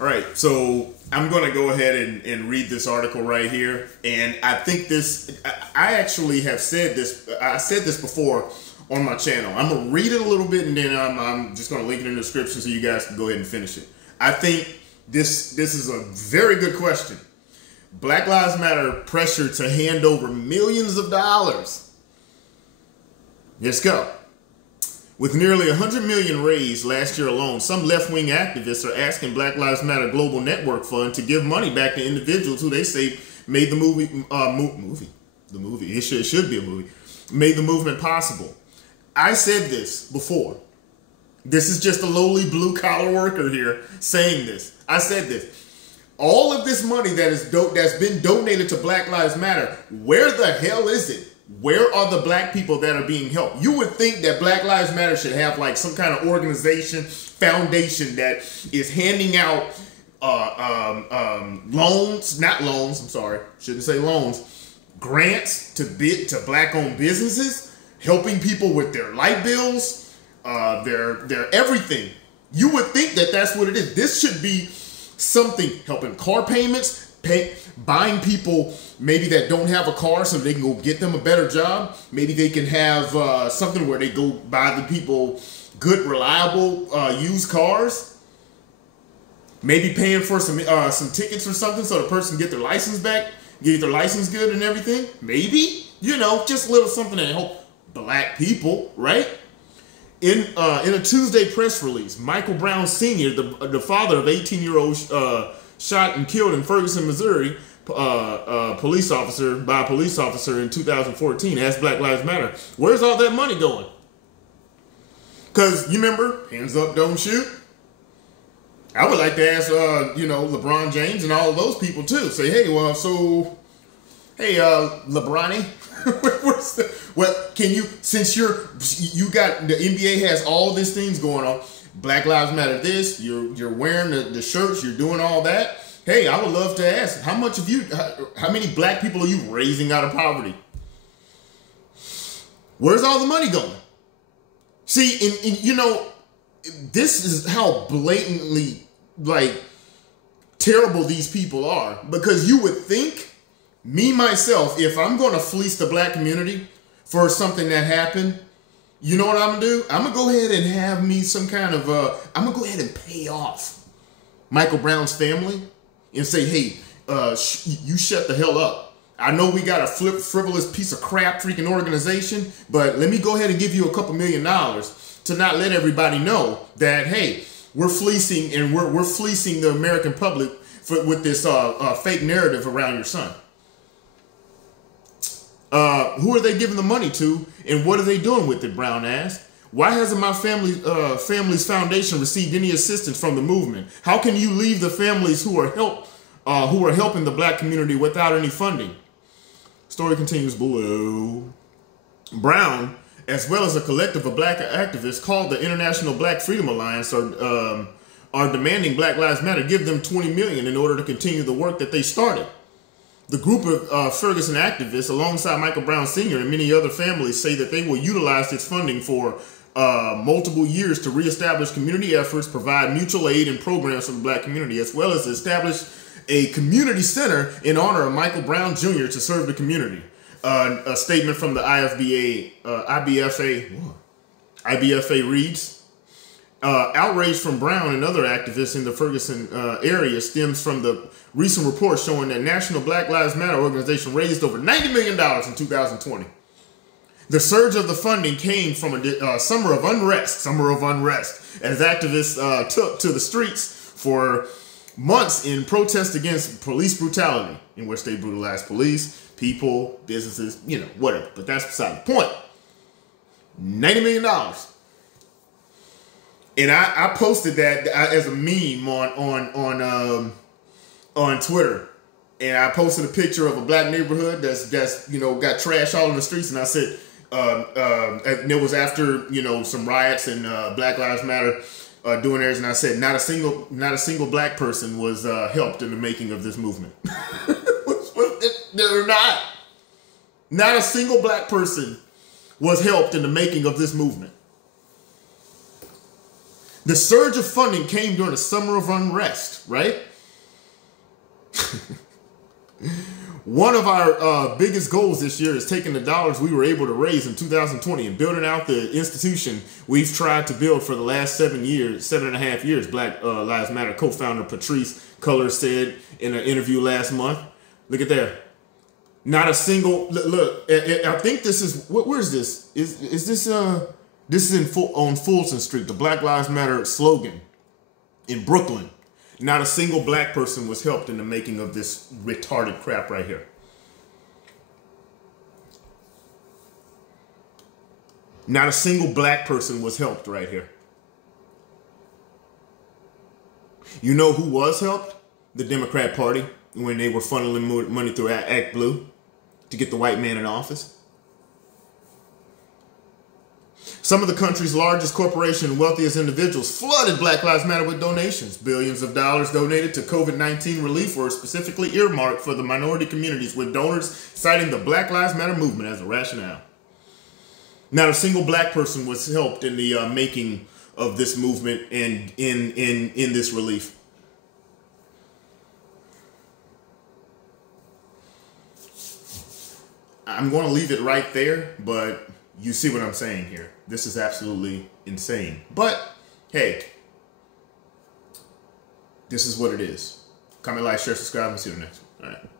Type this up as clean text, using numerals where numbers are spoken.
All right, so I'm going to go ahead and read this article right here. And I think I actually have said this, I said this before on my channel. I'm going to read it a little bit and then I'm just going to link it in the description so you guys can go ahead and finish it. I think this is a very good question. Black Lives Matter pressure to hand over millions of dollars. Let's go. With nearly $100 million raised last year alone, some left-wing activists are asking Black Lives Matter Global Network Fund to give money back to individuals who they say made the it should be a movie, made the movement possible. I said this before. This is just a lowly blue-collar worker here saying this. I said this. All of this money that's been donated to Black Lives Matter, where the hell is it? Where are the black people that are being helped? You would think that Black Lives Matter should have like some kind of organization, foundation that is handing out loans, not loans, I'm sorry, shouldn't say loans, grants to black-owned businesses, helping people with their light bills, their everything. You would think that that's what it is. This should be something helping car payments, buying people maybe that don't have a car so they can go get them a better job. Maybe they can have something where they go buy the people good, reliable used cars. Maybe paying for some tickets or something so the person can get their license back, get their license good and everything. Maybe, you know, just a little something to help black people, right? In a Tuesday press release, Micheal Brown Sr., the father of 18-year-old shot and killed in Ferguson, Missouri, police officer in 2014, asked Black Lives Matter, where's all that money going? Because you remember, hands up, don't shoot. I would like to ask, LeBron James and all of those people too. Say, hey, LeBron, can you, since you got, the NBA has all these things going on, Black Lives Matter this, you're wearing the shirts, you're doing all that. Hey, I would love to ask, how many black people are you raising out of poverty? Where's all the money going? See, this is how blatantly, terrible these people are. Because you would think, me, myself, if I'm going to fleece the black community for something that happened, you know what I'm going to do? I'm going to go ahead and have me some kind of, I'm going to go ahead and pay off Micheal Brown's family and say, hey, you shut the hell up. I know we got a frivolous piece of crap freaking organization, but let me go ahead and give you a couple $1 million to not let everybody know that, hey, we're fleecing and we're fleecing the American public with this fake narrative around your son. Who are they giving the money to, and what are they doing with it, Brown asked. Why hasn't my family's foundation received any assistance from the movement? How can you leave the families who are helping the black community without any funding? Story continues below. Brown, as well as a collective of black activists called the International Black Freedom Alliance, are demanding Black Lives Matter give them $20 million in order to continue the work that they started. The group of Ferguson activists, alongside Micheal Brown Sr. and many other families, say that they will utilize this funding for multiple years to reestablish community efforts, provide mutual aid and programs for the black community, as well as establish a community center in honor of Micheal Brown Jr. to serve the community. A statement from the IBFA reads, outrage from Brown and other activists in the Ferguson area stems from the recent report showing that National Black Lives Matter organization raised over $90 million in 2020. The surge of the funding came from a summer of unrest, as activists took to the streets for months in protest against police brutality, in which they brutalized police, people, businesses, whatever. But that's beside the point. $90 million. And I posted that as a meme on Twitter, and I posted a picture of a black neighborhood that's got trash all in the streets, and I said, and it was after some riots and Black Lives Matter doing theirs, and I said not a single black person was helped in the making of this movement. They're not a single black person was helped in the making of this movement. The surge of funding came during a summer of unrest, right? One of our biggest goals this year is taking the dollars we were able to raise in 2020 and building out the institution we've tried to build for the last 7.5 years. Black Lives Matter co-founder Patrice Cullors said in an interview last month. Look at there. Not a single look. I think this is where is this? Is this this is on Fulton Street, the Black Lives Matter slogan in Brooklyn. Not a single black person was helped in the making of this retarded crap right here. Not a single black person was helped right here. You know who was helped? The Democrat Party, when they were funneling money through Act Blue to get the white man in office. Some of the country's largest corporations and wealthiest individuals flooded Black Lives Matter with donations. Billions of dollars donated to COVID-19 relief were specifically earmarked for the minority communities, with donors citing the Black Lives Matter movement as a rationale. Not a single black person was helped in the making of this movement and in this relief. I'm going to leave it right there, but you see what I'm saying here. This is absolutely insane. But, hey, this is what it is. Comment, like, share, subscribe, and see you in the next one. All right.